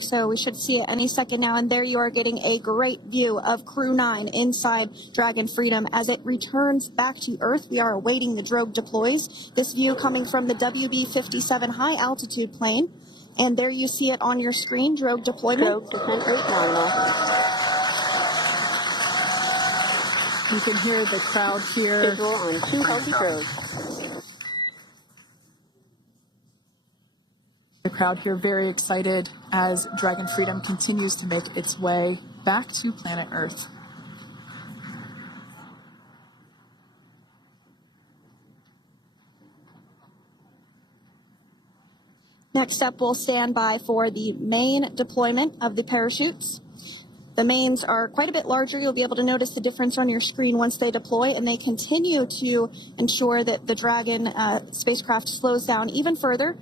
So we should see it any second now, and there you are getting a great view of Crew 9 inside Dragon Freedom as it returns back to Earth. We are awaiting the drogue deploys. This view coming from the WB-57 high altitude plane, and there you see it on your screen, drogue deployment. Drogue descent rate nominal. You can hear the crowd here. Visual on 2 healthy drogues. The crowd here very excited as Dragon Freedom continues to make its way back to planet Earth. Next up, we'll stand by for the main deployment of the parachutes. The mains are quite a bit larger. You'll be able to notice the difference on your screen once they deploy, and they continue to ensure that the Dragon spacecraft slows down even further.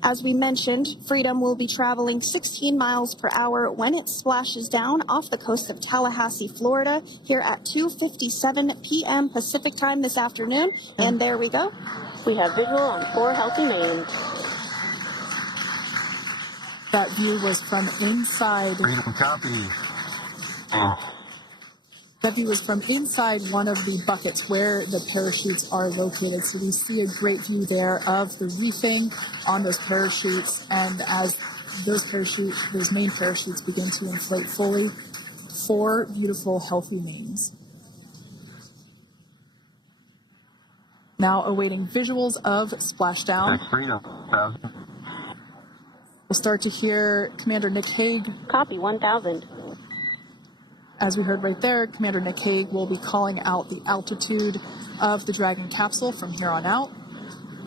As we mentioned, Freedom will be traveling 16 miles per hour when it splashes down off the coast of Tallahassee, Florida, here at 2:57 p.m. Pacific time this afternoon. And there we go. We have visual on 4 healthy mains. That view was from inside. Freedom copy. That view was from inside one of the buckets where the parachutes are located. So we see a great view there of the reefing on those parachutes. And as those main parachutes begin to inflate fully, 4 beautiful, healthy mains. Now awaiting visuals of splashdown. Freedom. We'll start to hear Commander Nick Hague. Copy 1000. As we heard right there, Commander Nick Hague will be calling out the altitude of the Dragon capsule from here on out.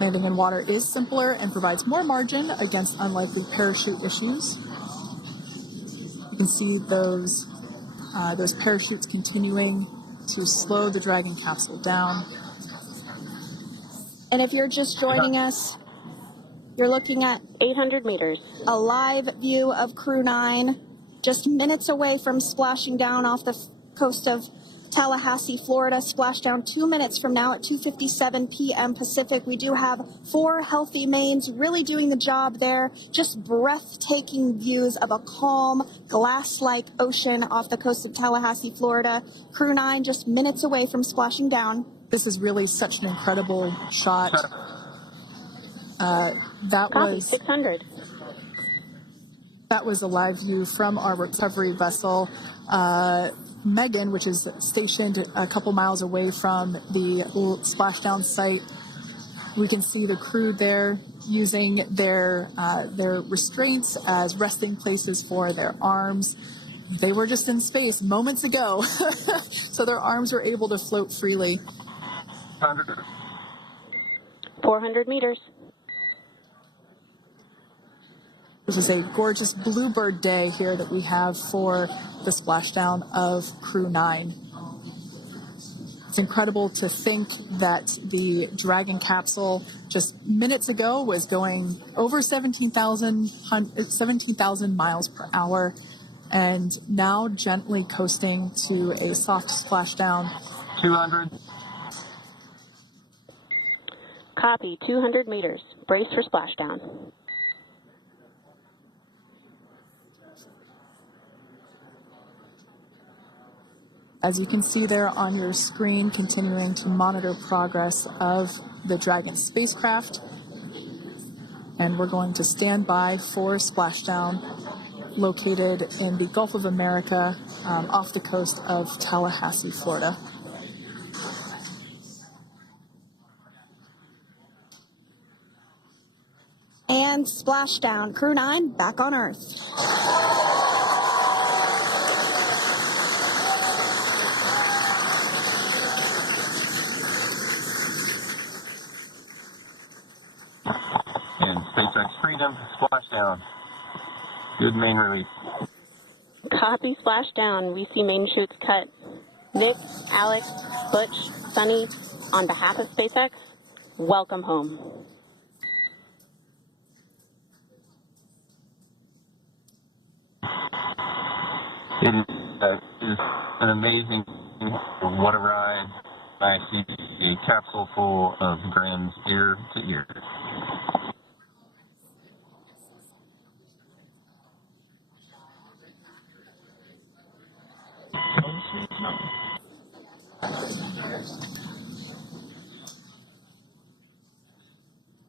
Landing in water is simpler and provides more margin against unlikely parachute issues. You can see those parachutes continuing to slow the Dragon capsule down. And if you're just joining us, you're looking at 800 meters. a live view of Crew 9, just minutes away from splashing down off the coast of Tallahassee, Florida. Splashdown 2 minutes from now at 2:57 p.m. Pacific. We do have 4 healthy mains really doing the job there. Just breathtaking views of a calm, glass-like ocean off the coast of Tallahassee, Florida. Crew 9 just minutes away from splashing down. This is really such an incredible shot. Copy 600. That was a live view from our recovery vessel, Megan, which is stationed a couple miles away from the splashdown site. We can see the crew there using their restraints as resting places for their arms. They were just in space moments ago, so their arms were able to float freely. 400 meters. This is a gorgeous bluebird day here that we have for the splashdown of Crew 9. It's incredible to think that the Dragon capsule just minutes ago was going over 17,000 miles per hour, and now gently coasting to a soft splashdown. 200. Copy 200 meters. Brace for splashdown. As you can see there on your screen, continuing to monitor progress of the Dragon spacecraft. And we're going to stand by for splashdown located in the Gulf of America off the coast of Tallahassee, Florida. And splashdown. Crew 9 back on Earth. And SpaceX Freedom, splashdown. Good main release. Copy splashdown. We see main chutes cut. Nick, Alex, Butch, Sunny, on behalf of SpaceX, Welcome home. It is an amazing, what a ride. I see a capsule full of grins ear to ear.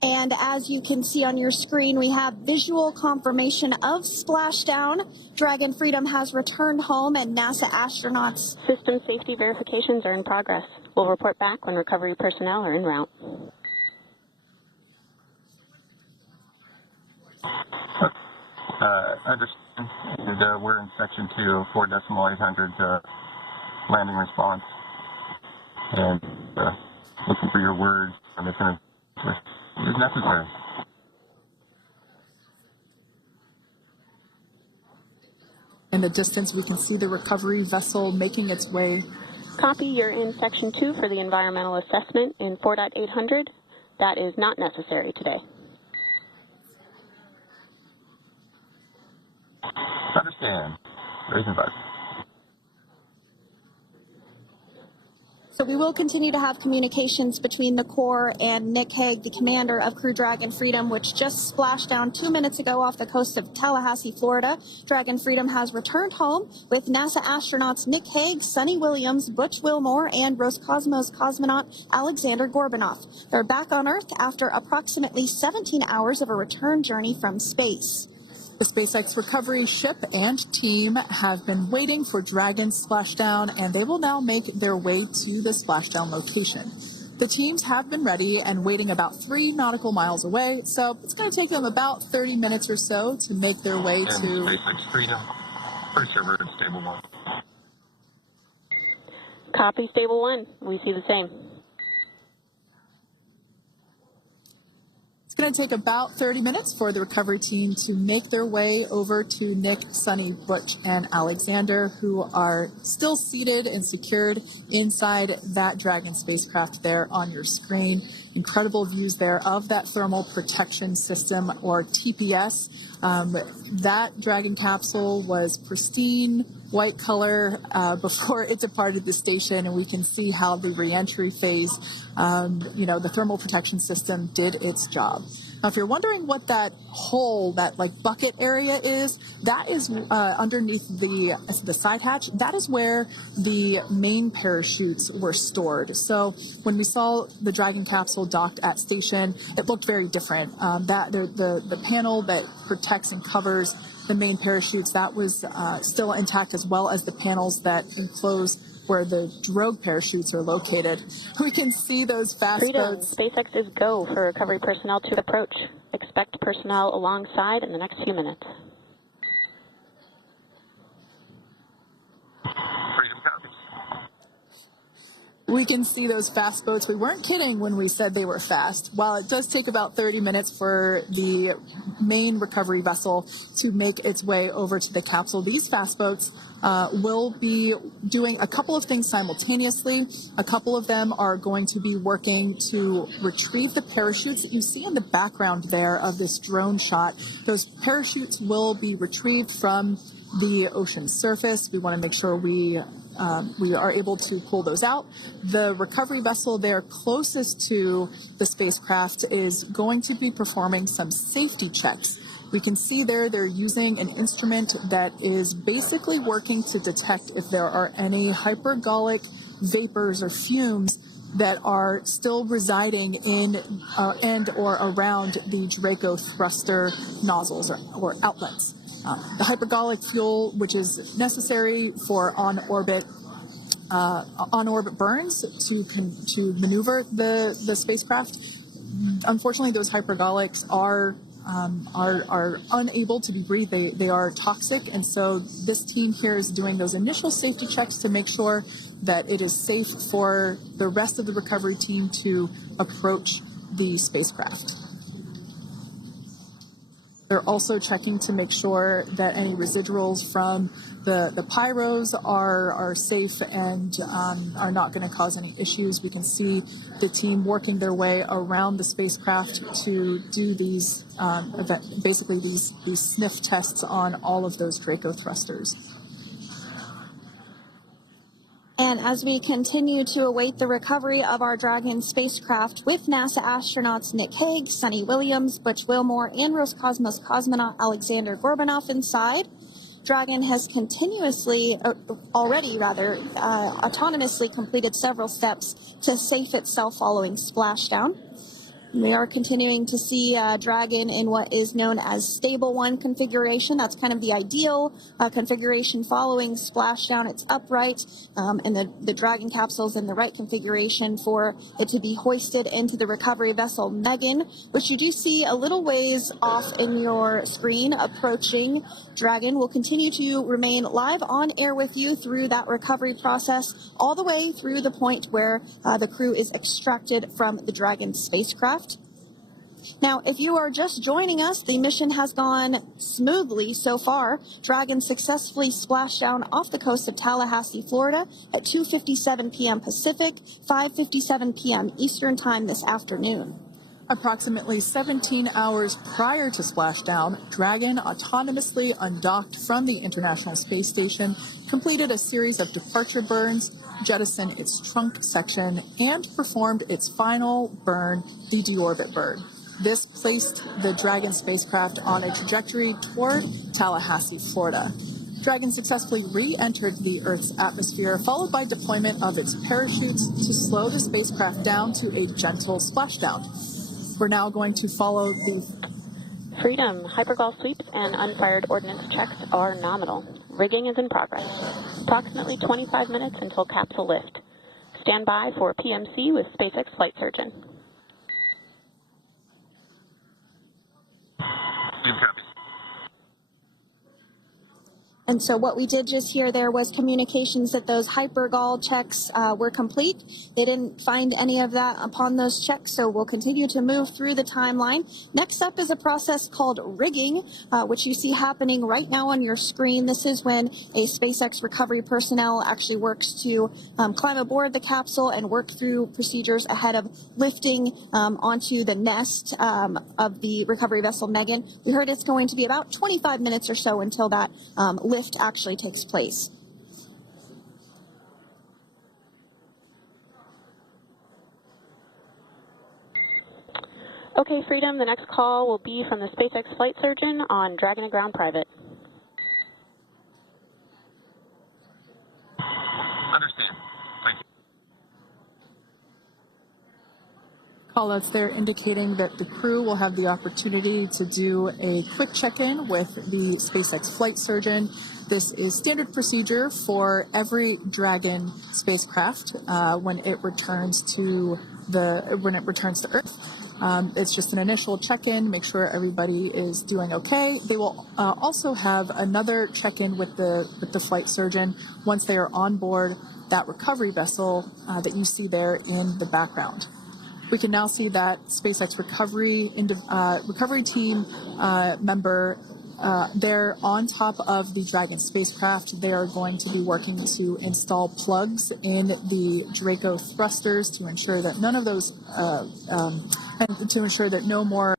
And as you can see on your screen, we have visual confirmation of splashdown. Dragon Freedom has returned home, and NASA astronauts. System safety verifications are in progress. We'll report back when recovery personnel are en route. Understand. And, we're in section 2, 4.800 landing response. And looking for your words. And it's going to is necessary. In the distance, we can see the recovery vessel making its way. Copy, you're in section 2 for the environmental assessment in 4.800. That is not necessary today. Understand. Raising button. So we will continue to have communications between the Corps and Nick Hague, the commander of Crew Dragon Freedom, which just splashed down 2 minutes ago off the coast of Tallahassee, Florida. Dragon Freedom has returned home with NASA astronauts Nick Hague, Sonny Williams, Butch Wilmore, and Roscosmos cosmonaut Alexander Gorbunoff. They're back on Earth after approximately 17 hours of a return journey from space. The SpaceX recovery ship and team have been waiting for Dragon's splashdown, and they will now make their way to the splashdown location. The teams have been ready and waiting about 3 nautical miles away, so it's going to take them about 30 minutes or so to make their way And to SpaceX Freedom. Pretty sure we're in stable 1. Copy, stable 1. We see the same. It's going to take about 30 minutes for the recovery team to make their way over to Nick, Sonny, Butch, and Alexander, who are still seated and secured inside that Dragon spacecraft there on your screen. Incredible views there of that thermal protection system, or TPS. That Dragon capsule was pristine, white color before it departed the station, and we can see how the reentry phase, the thermal protection system did its job. Now, if you're wondering what that hole, that like bucket area is, that is underneath the side hatch. That is where the main parachutes were stored. So when we saw the Dragon capsule docked at station, it looked very different. The panel that protects and covers the main parachutes, that was still intact, as well as the panels that enclose where the drogue parachutes are located. We can see those fast Freedom, boats. SpaceX is go for recovery personnel to approach. Expect personnel alongside in the next few minutes. Freedom copies. We can see those fast boats. We weren't kidding when we said they were fast. While it does take about 30 minutes for the main recovery vessel to make its way over to the capsule, these fast boats will be doing a couple of things simultaneously. A couple of them are going to be working to retrieve the parachutes that you see in the background there of this drone shot. Those parachutes will be retrieved from the ocean surface. We want to make sure we are able to pull those out. The recovery vessel there closest to the spacecraft is going to be performing some safety checks. We can see there they're using an instrument that is basically working to detect if there are any hypergolic vapors or fumes that are still residing in and or around the Draco thruster nozzles or outlets. The hypergolic fuel, which is necessary for on-orbit burns to maneuver the spacecraft. Unfortunately, those hypergolics are unable to be breathed. They are toxic, and so this team here is doing those initial safety checks to make sure that it is safe for the rest of the recovery team to approach the spacecraft. They're also checking to make sure that any residuals from the pyros are safe and are not going to cause any issues. We can see the team working their way around the spacecraft to do these, basically these sniff tests on all of those Draco thrusters. And as we continue to await the recovery of our Dragon spacecraft with NASA astronauts Nick Hague, Sunny Williams, Butch Wilmore, and Roscosmos cosmonaut Alexander Gorbanov inside, Dragon has autonomously completed several steps to safe itself following splashdown. We are continuing to see Dragon in what is known as Stable 1 configuration. That's kind of the ideal configuration following splashdown. It's upright, and the Dragon capsule is in the right configuration for it to be hoisted into the recovery vessel Megan, which you do see a little ways off in your screen approaching. Dragon will continue to remain live on air with you through that recovery process, all the way through the point where the crew is extracted from the Dragon spacecraft. Now, if you are just joining us, the mission has gone smoothly so far. Dragon successfully splashed down off the coast of Tallahassee, Florida at 2:57 p.m. Pacific, 5:57 p.m. Eastern Time this afternoon. Approximately 17 hours prior to splashdown, Dragon autonomously undocked from the International Space Station, completed a series of departure burns, jettisoned its trunk section, and performed its final burn, the deorbit burn. This placed the Dragon spacecraft on a trajectory toward Tallahassee, Florida. Dragon successfully re-entered the Earth's atmosphere, followed by deployment of its parachutes to slow the spacecraft down to a gentle splashdown. We're now going to follow the Freedom. Hypergol sweeps and unfired ordnance checks are nominal. Rigging is in progress. Approximately 25 minutes until capsule lift. Stand by for PMC with SpaceX flight surgeon. And so what we did just hear there was communications that those hypergol checks were complete. They didn't find any of that upon those checks, so we'll continue to move through the timeline. Next up is a process called rigging, which you see happening right now on your screen. This is when a SpaceX recovery personnel actually works to climb aboard the capsule and work through procedures ahead of lifting onto the nest of the recovery vessel Megan. We heard it's going to be about 25 minutes or so until that lift actually takes place. Okay, Freedom, the next call will be from the SpaceX flight surgeon on Dragon and Ground Private. Understand. Thank you. callouts there indicating that the crew will have the opportunity to do a quick check-in with the SpaceX flight surgeon. This is standard procedure for every Dragon spacecraft when it returns to Earth. It's just an initial check-in, make sure everybody is doing okay. They will also have another check-in with the flight surgeon once they are on board that recovery vessel that you see there in the background. We can now see that SpaceX recovery team member they're on top of the Dragon spacecraft. They are going to be working to install plugs in the Draco thrusters to ensure that none of those, and to ensure that no more